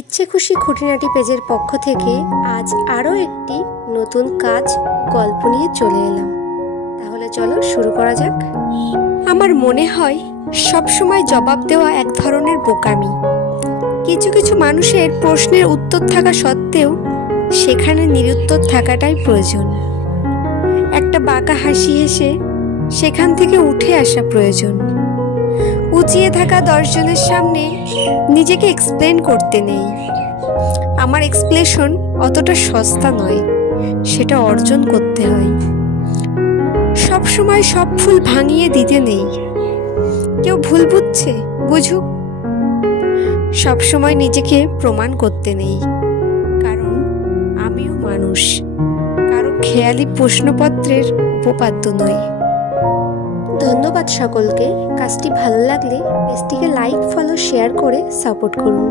ইচ্ছে খুশি খুঁটিনাটি পেজের পক্ষ থেকে আজ আরও একটি নতুন কাজ গল্প নিয়ে চলে এলাম। তাহলে চলো শুরু করা যাক। আমার মনে হয় সবসময় জবাব দেওয়া এক ধরনের বোকামি। কিছু কিছু মানুষের প্রশ্নের উত্তর থাকা সত্ত্বেও সেখানে নিরুত্তর থাকাটাই প্রয়োজন। একটা বাঁকা হাসি হেসে সেখান থেকে উঠে আসা প্রয়োজন। উঁচিয়ে থাকা 10 জনের সামনে নিজেকে এক্সপ্লেন করতে নেই। আমার এক্সপ্লেশন অতটা সস্তা নয়, সেটা অর্জন করতে হয়। সবসময় সব ফুল ভাঙিয়ে দিতে নেই। কেউ ভুল বুঝছে, বুঝুক। সবসময় নিজেকে প্রমাণ করতে নেই, কারণ আমিও মানুষ, কারো খেয়ালি প্রশ্নপত্রের উপপাদ্য নই। ধন্যবাদ সকলকে। কাজটি ভালো লাগলে পেজটিকে লাইক, ফলো, শেয়ার করে সাপোর্ট করুন।